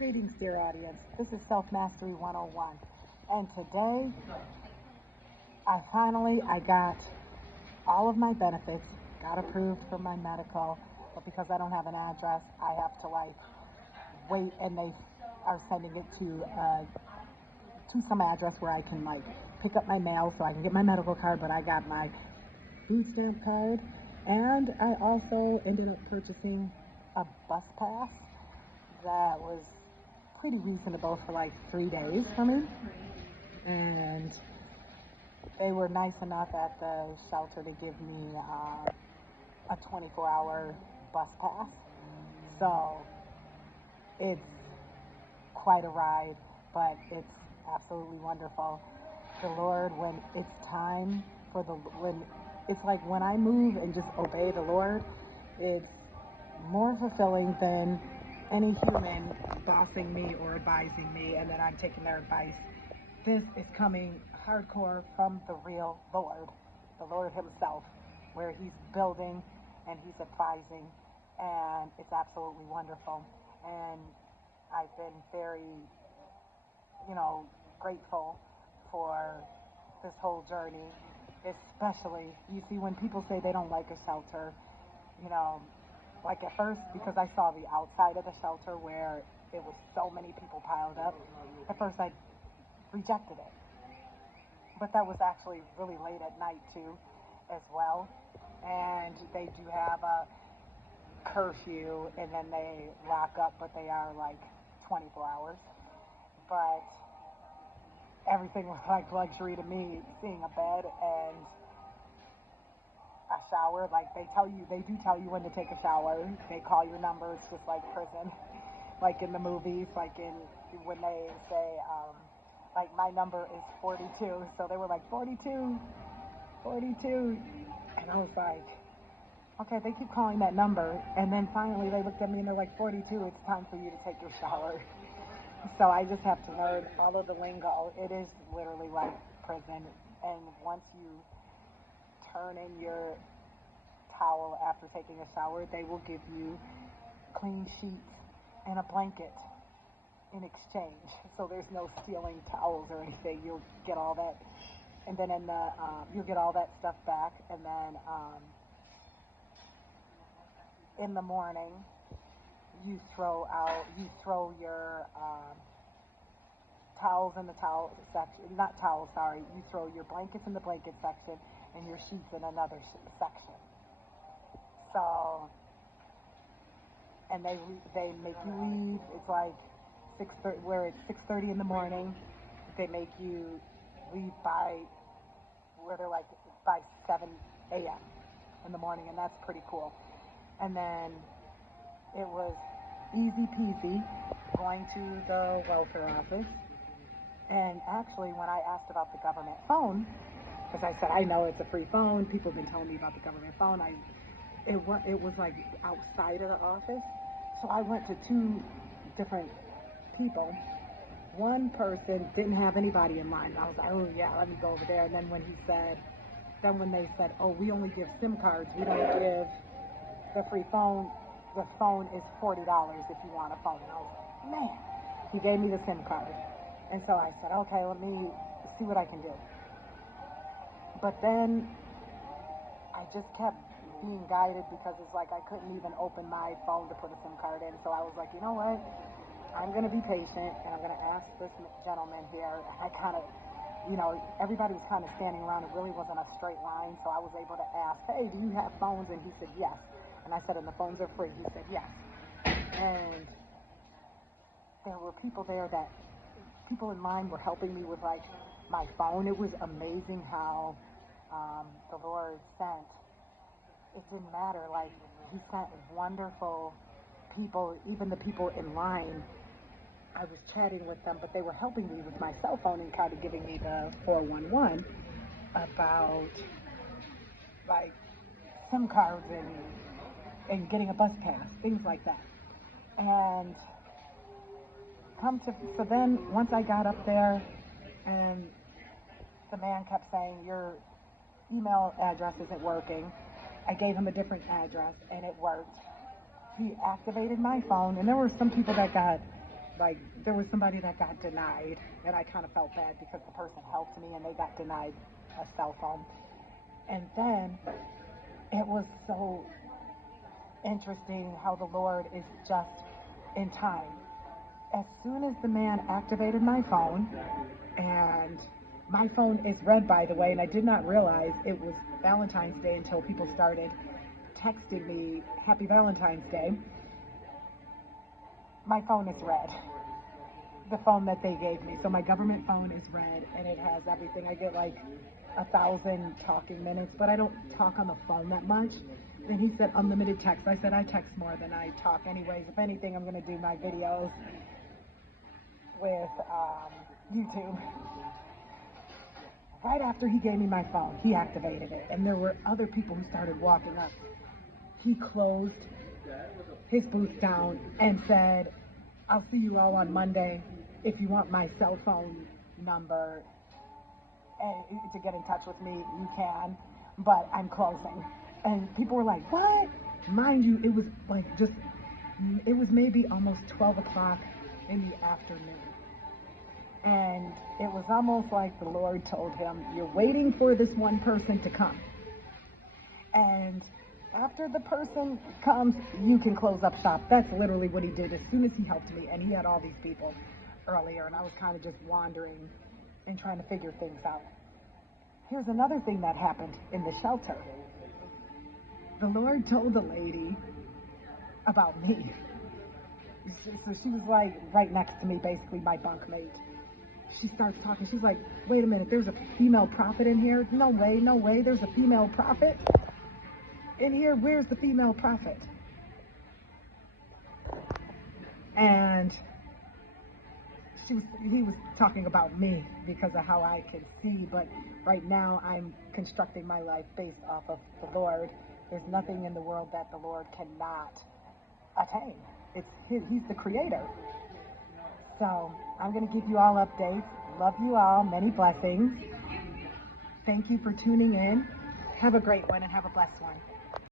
Greetings, dear audience. This is Self Mastery 101. And today, I got all of my benefits, got approved for my medical, but because I don't have an address, I have to wait, and they are sending it to some address where I can pick up my mail so I can get my medical card, but I got my food stamp card, and I also ended up purchasing a bus pass that was pretty reasonable for 3 days for me. And they were nice enough at the shelter to give me a 24-hour bus pass. So it's quite a ride, but it's absolutely wonderful. The Lord, when it's time for when I move and just obey the Lord, it's more fulfilling than any human bossing me or advising me, and then I'm taking their advice. This is coming hardcore from the real Lord, the Lord himself, where he's building and he's advising, and it's absolutely wonderful. And I've been very, grateful for this whole journey, especially, you see, when people say they don't like a shelter, at first, because I saw the outside of the shelter where it was so many people piled up, at first I rejected it. But that was actually really late at night too, as well. And they do have a curfew, and then they lock up, but they are 24 hours. But everything was luxury to me, seeing a bed and a shower. They do tell you when to take a shower. They call your number. It's just like prison, like in the movies, when they say, my number is 42. So they were 42, 42. And I was okay, they keep calling that number. And then finally they looked at me and they're 42, it's time for you to take your shower. So I just have to learn all of the lingo. It is literally like prison. And once you turn in your towel after taking a shower, they will give you clean sheets and a blanket in exchange. So there's no stealing towels or anything. You'll get all that, and then you'll get all that stuff back. And then in the morning, you throw your towels in the towel section. Not towels, sorry. You throw your blankets in the blanket section and your sheets in another section. So, and they make you leave. It's 6:30, where it's 6:30 in the morning. They make you leave by 7 a.m. in the morning, and that's pretty cool. And then it was easy peasy going to the welfare office. And actually, when I asked about the government phone, because I said, I know it's a free phone, people have been telling me about the government phone, it was outside of the office. So I went to two different people. One person didn't have anybody in mind. I was like, oh yeah, let me go over there. And then when they said, oh, we only give SIM cards, we don't give the free phone. The phone is $40 if you want a phone. And I was like, man, he gave me the SIM card. And so I said, okay, let me see what I can do. But then I just kept being guided, because it's I couldn't even open my phone to put a SIM card in. So I was like, you know what? I'm going to be patient, and I'm going to ask this gentleman here. I kind of, everybody was kind of standing around. It really wasn't a straight line. So I was able to ask, hey, do you have phones? And he said, yes. And I said, and the phones are free? He said, yes. And there were people in line were helping me with my phone. It was amazing how the Lord sent. It didn't matter. He sent wonderful people, even the people in line. I was chatting with them, but they were helping me with my cell phone and kind of giving me the 411 about SIM cards and getting a bus pass, things like that. And so then once I got up there, and the man kept saying, your email address isn't working. I gave him a different address and it worked. He activated my phone, and there were some people that got like there was somebody that got denied, and I kind of felt bad because the person helped me and they got denied a cell phone. And then it was so interesting how the Lord is just in time. As soon as the man activated my phone, and my phone is red, by the way, and I did not realize it was Valentine's Day until people started texting me Happy Valentine's Day. My phone is red. The phone that they gave me. So my government phone is red, and it has everything. I get like 1,000 talking minutes, but I don't talk on the phone that much. And he said unlimited text. I said I text more than I talk anyways. If anything, I'm going to do my videos with YouTube. Right after he gave me my phone, he activated it, and there were other people who started walking up. He closed his booth down and said, I'll see you all on Monday. If you want my cell phone number to get in touch with me, you can, but I'm closing. And people were like, what? Mind you, it was like it was maybe almost 12 o'clock in the afternoon. And it was almost like the Lord told him, you're waiting for this one person to come. And after the person comes, you can close up shop. That's literally what he did as soon as he helped me. And he had all these people earlier, and I was kind of just wandering and trying to figure things out. Here's another thing that happened in the shelter. The Lord told the lady about me. So she was like right next to me, basically my bunkmate. She starts talking. She's like, wait a minute, there's a female prophet in here? No way, there's a female prophet in here. Where's the female prophet? And he was talking about me because of how I can see, but right now I'm constructing my life based off of the Lord. There's nothing in the world that the Lord cannot attain. He's the creator. So I'm going to give you all updates. Love you all. Many blessings. Thank you for tuning in. Have a great one and have a blessed one.